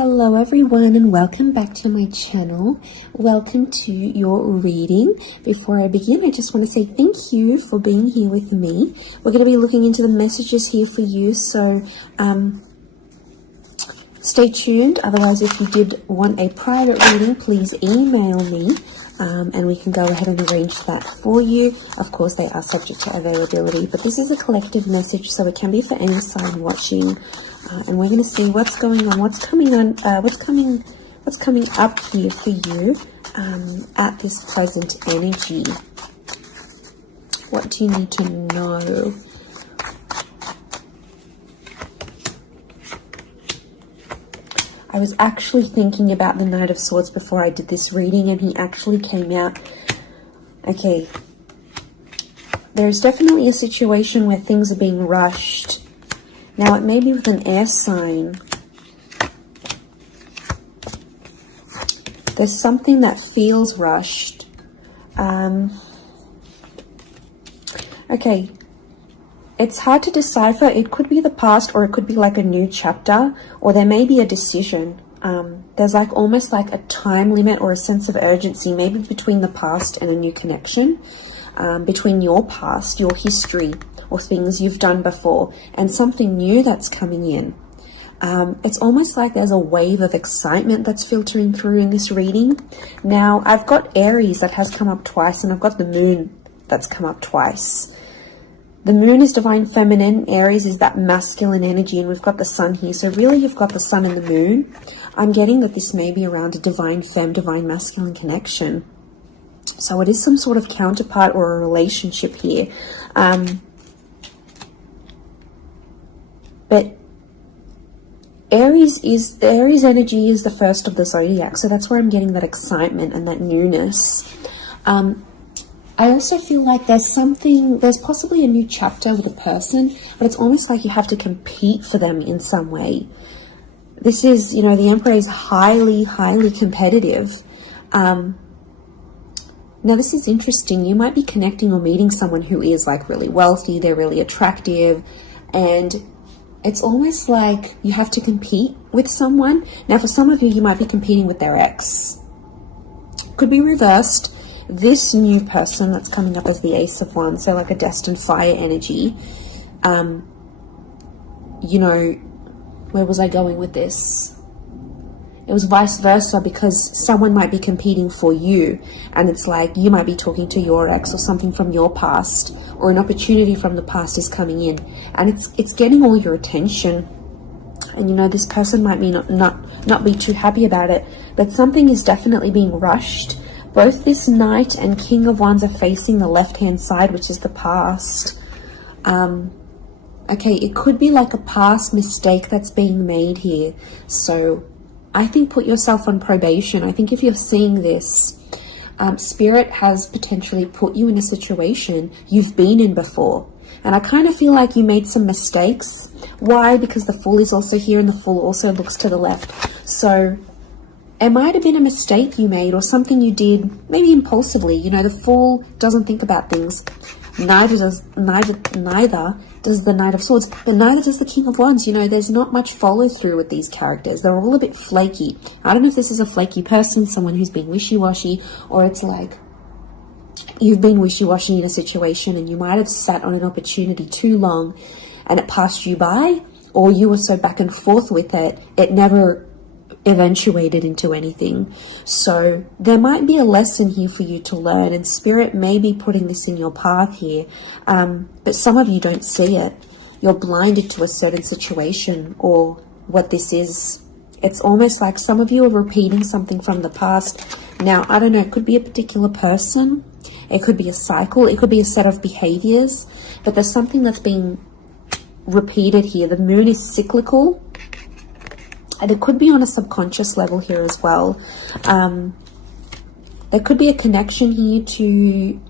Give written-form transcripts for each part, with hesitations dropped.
Hello everyone and welcome back to my channel. Welcome to your reading. Before I begin, I just want to say thank you for being here with me. We're going to be looking into the messages here for you, so stay tuned. Otherwise, if you did want a private reading, please email me and we can go ahead and arrange that for you. Of course, they are subject to availability, but this is a collective message, so it can be for any sign watching. And we're going to see what's going on, what's coming up here for you at this present energy. What do you need to know? I was actually thinking about the Knight of Swords before I did this reading, and he actually came out. Okay, there's definitely a situation where things are being rushed. Now, it may be with an air sign. There's something that feels rushed. Okay. It's hard to decipher. It could be the past, or it could be like a new chapter, or there may be a decision. There's like almost like a time limit or a sense of urgency, maybe between the past and a new connection, between your past, your history, or things you've done before, and something new that's coming in. It's almost like there's a wave of excitement that's filtering through in this reading. Now, I've got Aries that has come up twice, and I've got the Moon that's come up twice. The Moon is divine feminine, Aries is that masculine energy, and we've got the Sun here. So really, you've got the Sun and the Moon. I'm getting that this may be around a divine femme, divine masculine connection. So it is some sort of counterpart or a relationship here. But Aries energy is the first of the zodiac, so that's where I'm getting that excitement and that newness. I also feel like there's possibly a new chapter with a person, but it's almost like you have to compete for them in some way. This is, you know, the Emperor is highly, highly competitive. Now, this is interesting. You might be connecting or meeting someone who is like really wealthy, they're really attractive, and it's almost like you have to compete with someone. Now, for some of you, you might be competing with their ex. Could be reversed. This new person that's coming up as the Ace of Wands, so like a destined fire energy. You know, where was I going with this? It was vice versa, because someone might be competing for you, and it's like you might be talking to your ex or something from your past, or an opportunity from the past is coming in, and it's getting all your attention. And you know, this person might be not be too happy about it, but something is definitely being rushed. Both this Knight and King of Wands are facing the left-hand side, which is the past. Okay, it could be like a past mistake that's being made here. So I think put yourself on probation. I think if you're seeing this, Spirit has potentially put you in a situation you've been in before. And I kind of feel like you made some mistakes. Why? Because the Fool is also here, and the Fool also looks to the left. So it might have been a mistake you made, or something you did maybe impulsively. You know, the Fool doesn't think about things. Neither does the Knight of Swords, but neither does the King of Wands. You know, there's not much follow through with these characters. They're all a bit flaky. I don't know if this is a flaky person, someone who's been wishy-washy, or it's like you've been wishy-washy in a situation and you might have sat on an opportunity too long and it passed you by, or you were so back and forth with it, it never eventuated into anything. So there might be a lesson here for you to learn, and Spirit may be putting this in your path here, but some of you don't see it. You're blinded to a certain situation or what this is. It's almost like some of you are repeating something from the past. Now, I don't know, it could be a particular person, it could be a cycle, it could be a set of behaviors, but there's something that's being repeated here. The Moon is cyclical, and it could be on a subconscious level here as well. There could be a connection here to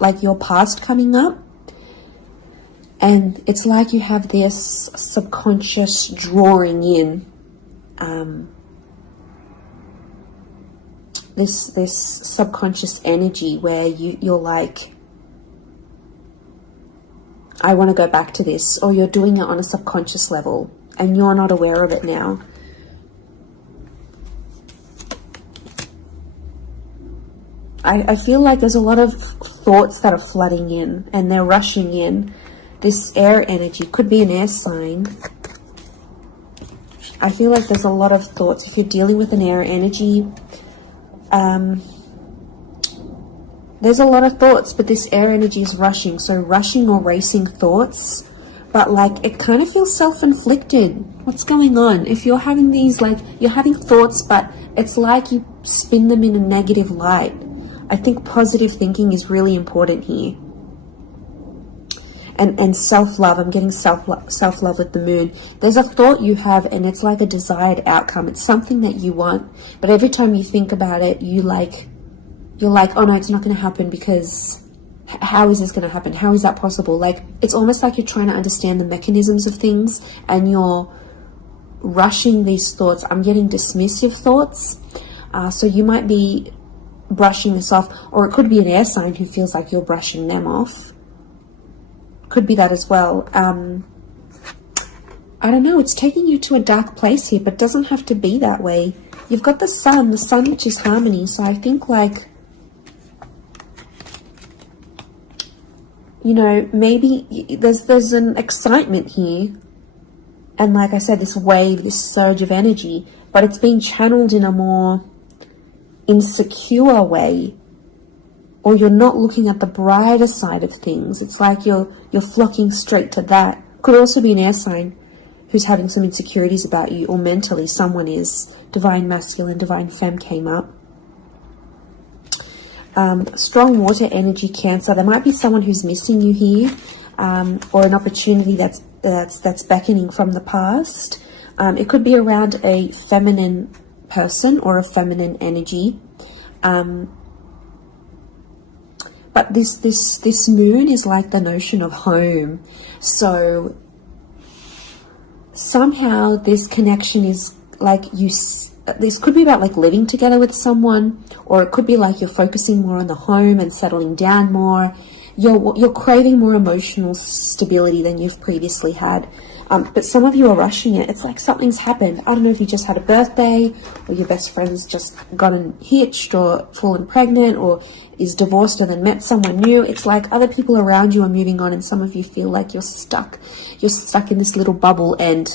like your past coming up. And it's like you have this subconscious drawing in. This subconscious energy where you're like, I want to go back to this, or you're doing it on a subconscious level and you're not aware of it now. I feel like there's a lot of thoughts that are flooding in and they're rushing in. This air energy could be an air sign. I feel like there's a lot of thoughts. If you're dealing with an air energy, there's a lot of thoughts, but this air energy is rushing. So rushing or racing thoughts, but like it kind of feels self-inflicted. What's going on? If you're having these, like, you're having thoughts, but it's like you spin them in a negative light. I think positive thinking is really important here. And self-love. I'm getting self-love with the moon. There's a thought you have and it's like a desired outcome. It's something that you want, but every time you think about it, you're like, oh no, it's not going to happen, because how is this going to happen? How is that possible? Like, it's almost like you're trying to understand the mechanisms of things and you're rushing these thoughts. I'm getting dismissive thoughts. So you might be brushing this off, or it could be an air sign who feels like you're brushing them off. Could be that as well. I don't know. It's taking you to a dark place here, but it doesn't have to be that way. You've got the sun which is harmony. So I think, like, you know, maybe there's an excitement here. And like I said, this wave, this surge of energy, but it's being channeled in a more insecure way, or you're not looking at the brighter side of things. It's like you're flocking straight to that. Could also be an air sign who's having some insecurities about you, or mentally someone is. Divine masculine, divine femme came up. Strong water energy, Cancer. There might be someone who's missing you here, or an opportunity that's beckoning from the past. It could be around a feminine person or a feminine energy. But this moon is like the notion of home. So somehow this connection is like this could be about like living together with someone, or it could be like you're focusing more on the home and settling down more. You're craving more emotional stability than you've previously had. But some of you are rushing it. It's like something's happened. I don't know if you just had a birthday, or your best friend's just gotten hitched or fallen pregnant, or is divorced and then met someone new. It's like other people around you are moving on, and some of you feel like you're stuck. You're stuck in this little bubble and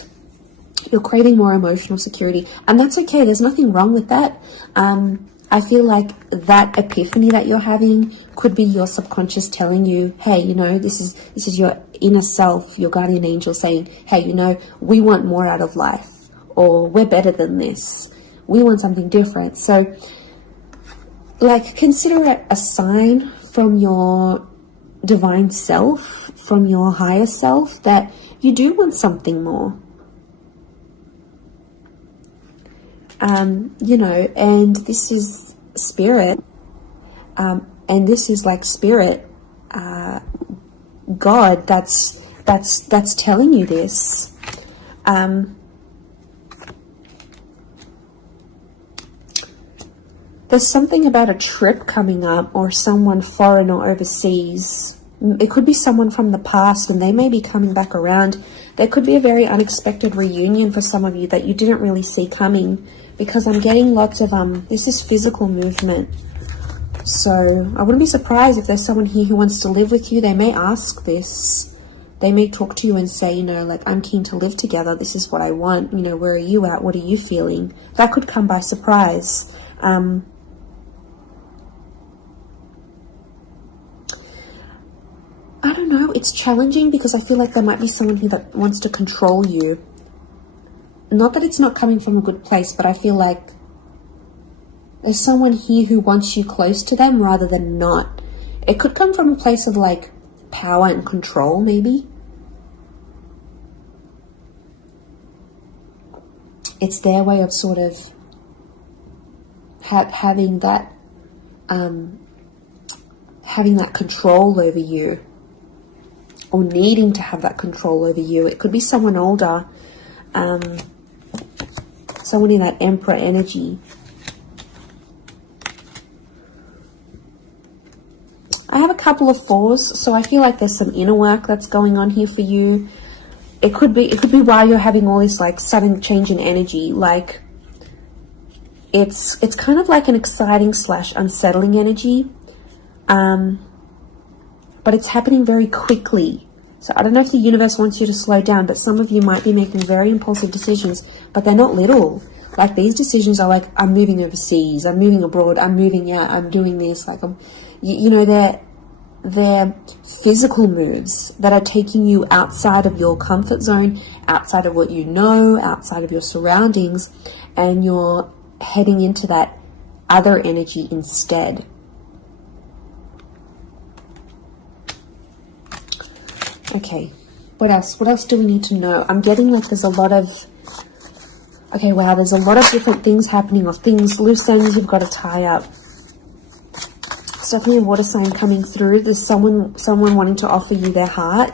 you're craving more emotional security. And that's okay. There's nothing wrong with that. I feel like that epiphany that you're having could be your subconscious telling you, hey, you know, this is your inner self, your guardian angel saying, hey, you know, we want more out of life, or we're better than this. We want something different. So, like, consider it a sign from your divine self, from your higher self, that you do want something more. You know, and this is spirit, and this is like spirit, God, that's telling you this. There's something about a trip coming up, or someone foreign or overseas. It could be someone from the past and they may be coming back around. There could be a very unexpected reunion for some of you that you didn't really see coming, because I'm getting lots of, this is physical movement. So I wouldn't be surprised if there's someone here who wants to live with you. They may ask this. They may talk to you and say, you know, like, I'm keen to live together. This is what I want. You know, where are you at? What are you feeling? That could come by surprise. I don't know. It's challenging because I feel like there might be someone here that wants to control you. Not that it's not coming from a good place, but I feel like there's someone here who wants you close to them rather than not. It could come from a place of like power and control, maybe. It's their way of sort of having that control over you, or needing to have that control over you. It could be someone older, someone in that Emperor energy. I have a couple of fours, so I feel like there's some inner work that's going on here for you. It could be why you're having all this like sudden change in energy. Like, It's kind of like an exciting / unsettling energy, but it's happening very quickly. So I don't know if the universe wants you to slow down, but some of you might be making very impulsive decisions, but they're not little. Like, these decisions are like, I'm moving overseas, I'm moving abroad, I'm moving out, I'm doing this. Like, you know, they're physical moves that are taking you outside of your comfort zone, outside of what you know, outside of your surroundings, and you're heading into that other energy instead. Okay, what else? What else do we need to know? I'm getting like there's a lot of... Okay, wow, there's a lot of different things happening, or things, loose ends you've got to tie up. It's definitely a water sign coming through. There's someone wanting to offer you their heart.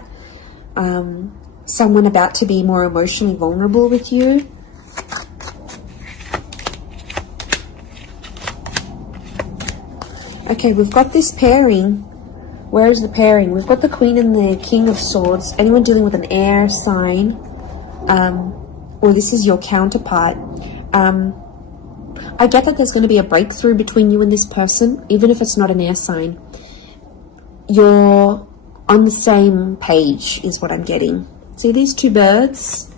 Someone about to be more emotionally vulnerable with you. Okay, we've got this pairing. Where is the pairing? We've got the Queen and the King of Swords. Anyone dealing with an air sign, or this is your counterpart. I get that there's going to be a breakthrough between you and this person, even if it's not an air sign. You're on the same page, is what I'm getting. See these two birds?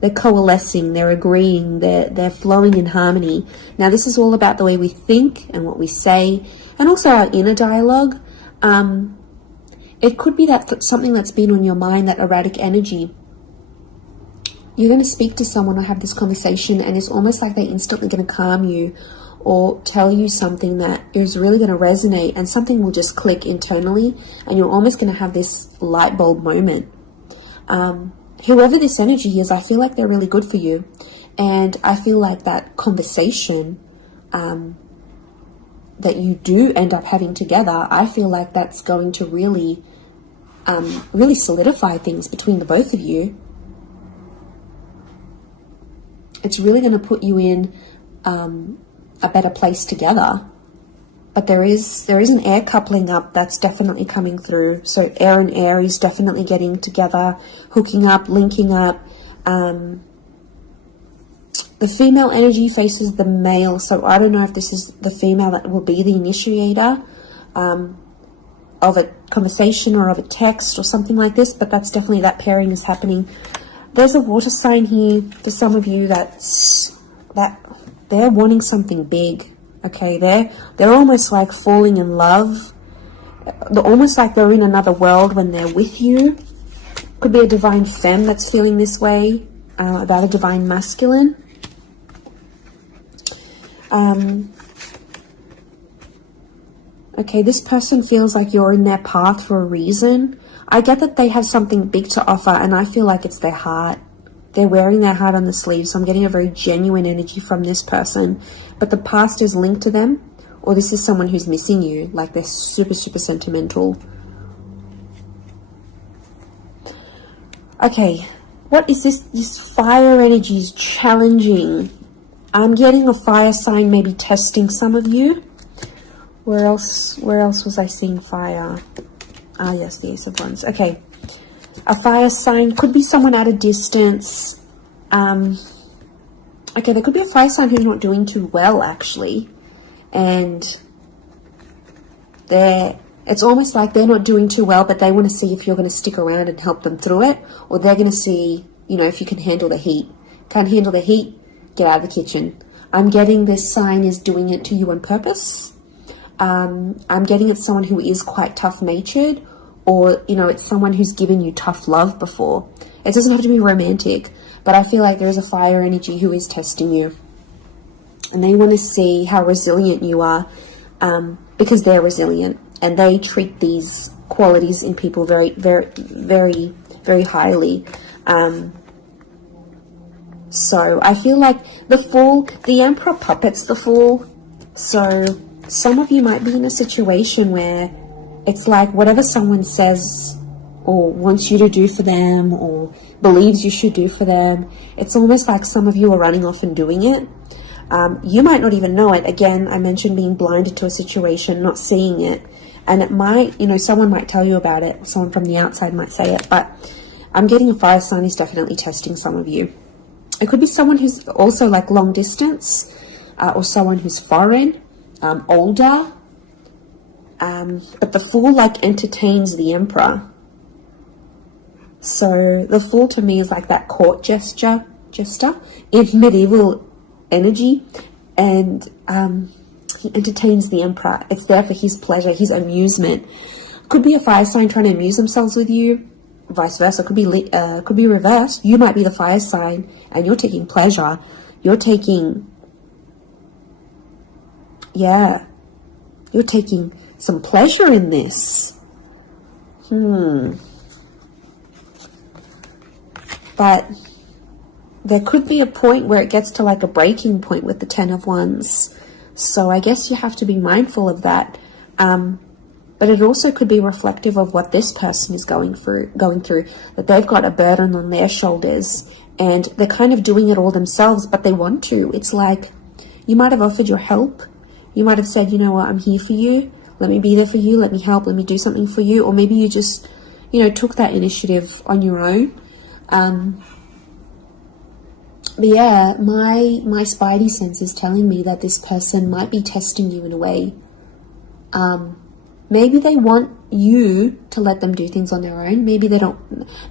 They're coalescing, they're agreeing, they're flowing in harmony. Now, this is all about the way we think and what we say, and also our inner dialogue. It could be that something that's been on your mind, that erratic energy. You're going to speak to someone or have this conversation, and it's almost like they're instantly going to calm you or tell you something that is really going to resonate, and something will just click internally, and you're almost going to have this light bulb moment. Whoever this energy is, I feel like they're really good for you, and I feel like that conversation that you do end up having together, I feel like that's going to really solidify things between the both of you. It's really going to put you in a better place together. But there is an air coupling up that's definitely coming through. So air and Aries definitely getting together, hooking up, linking up. The female energy faces the male, so I don't know if this is the female that will be the initiator of a conversation or of a text or something like this, but that's definitely, that pairing is happening. There's a water sign here for some of you that they're wanting something big. Okay, they're almost like falling in love. They're almost like they're in another world when they're with you. Could be a divine femme that's feeling this way about a divine masculine. Okay, this person feels like you're in their path for a reason. I get that they have something big to offer, and I feel like it's their heart. They're wearing their heart on the sleeve, so I'm getting a very genuine energy from this person. But the past is linked to them, or this is someone who's missing you, like they're super, super sentimental. Okay, what is this? This fire energy is challenging. I'm getting a fire sign maybe testing some of you. Where else was I seeing fire? Ah, yes, the Ace of Wands. Okay. A fire sign could be someone at a distance. Okay, there could be a fire sign who's not doing too well, actually. And it's almost like they're not doing too well, but they want to see if you're going to stick around and help them through it. Or they're going to see, you know, if you can handle the heat. Can't handle the heat? Get out of the kitchen. I'm getting this sign is doing it to you on purpose. I'm getting it's someone who is quite tough-natured, or, you know, it's someone who's given you tough love before. It doesn't have to be romantic, but I feel like there is a fire energy who is testing you. And they want to see how resilient you are, because they're resilient. And they treat these qualities in people very, very, very, very highly. So I feel like the Fool, the Emperor puppets the Fool. So some of you might be in a situation where it's like whatever someone says or wants you to do for them or believes you should do for them, it's almost like some of you are running off and doing it. You might not even know it. Again, I mentioned being blinded to a situation, not seeing it. And it might, you know, someone might tell you about it. Someone from the outside might say it. But I'm getting a fire sign is definitely testing some of you. It could be someone who's also like long distance. or someone who's foreign, older. But the Fool like entertains the Emperor. So the Fool to me is like that court jester in medieval energy, and he entertains the Emperor. It's there for his pleasure, his amusement. Could be a fire sign trying to amuse themselves with you, vice versa. Could be reversed. You might be the fire sign and you're taking pleasure. You're taking some pleasure in this. But there could be a point where it gets to like a breaking point with the Ten of Wands. So I guess you have to be mindful of that. But it also could be reflective of what this person is going through, that they've got a burden on their shoulders and they're kind of doing it all themselves, but they want to. It's like you might have offered your help. You might have said, you know what, I'm here for you. Let me be there for you. Let me help. Let me do something for you. Or maybe you just, took that initiative on your own. But yeah, my spidey sense is telling me that this person might be testing you in a way. Maybe they want you to let them do things on their own. Maybe they don't,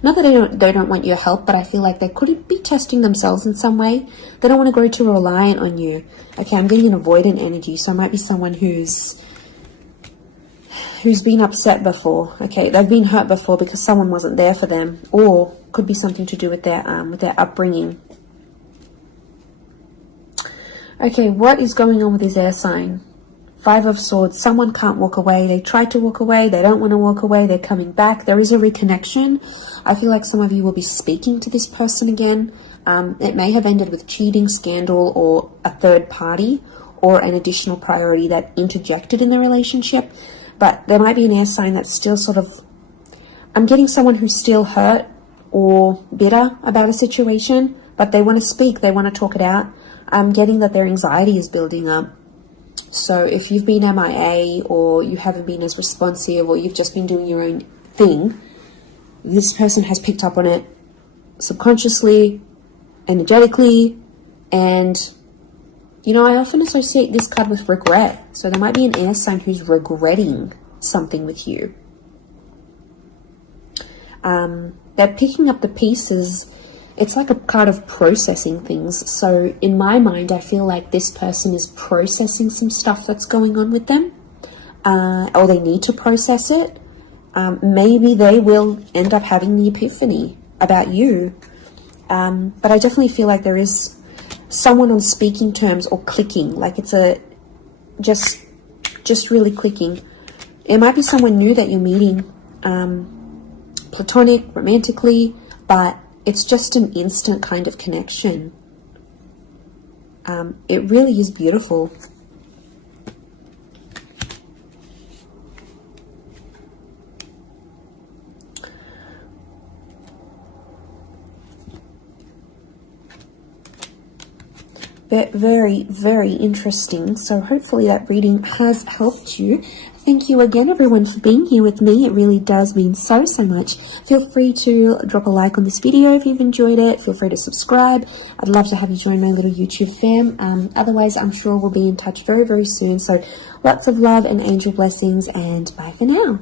not that they don't want your help, but I feel like they could be testing themselves in some way. They don't want to grow too reliant on you. Okay, I'm getting an avoidant energy, so it might be someone who's been upset before. Okay, they've been hurt before because someone wasn't there for them, or could be something to do with their upbringing. Okay, what is going on with this air sign? Five of Swords. Someone can't walk away. They tried to walk away. They don't want to walk away. They're coming back. There is a reconnection. I feel like some of you will be speaking to this person again. It may have ended with cheating, scandal, or a third party, or an additional priority that interjected in the relationship. But there might be an air sign that's still sort of... I'm getting someone who's still hurt or bitter about a situation, but they want to speak. They want to talk it out. I'm getting that their anxiety is building up. So if you've been MIA, or you haven't been as responsive, or you've just been doing your own thing, this person has picked up on it subconsciously, energetically, and, I often associate this card with regret. So there might be an air sign who's regretting something with you. They're picking up the pieces. It's like a card of processing things. So in my mind, I feel like this person is processing some stuff that's going on with them, or they need to process it. Maybe they will end up having the epiphany about you. But I definitely feel like there is someone on speaking terms or clicking, like it's just really clicking. It might be someone new that you're meeting, platonic, romantically, but it's just an instant kind of connection. It really is beautiful. Very, very interesting. So hopefully that reading has helped you. Thank you again, everyone, for being here with me. It really does mean so much. Feel free to drop a like on this video if you've enjoyed it. Feel free to subscribe. I'd love to have you join my little YouTube fam. Otherwise, I'm sure we'll be in touch very, very soon. So lots of love and angel blessings, and bye for now.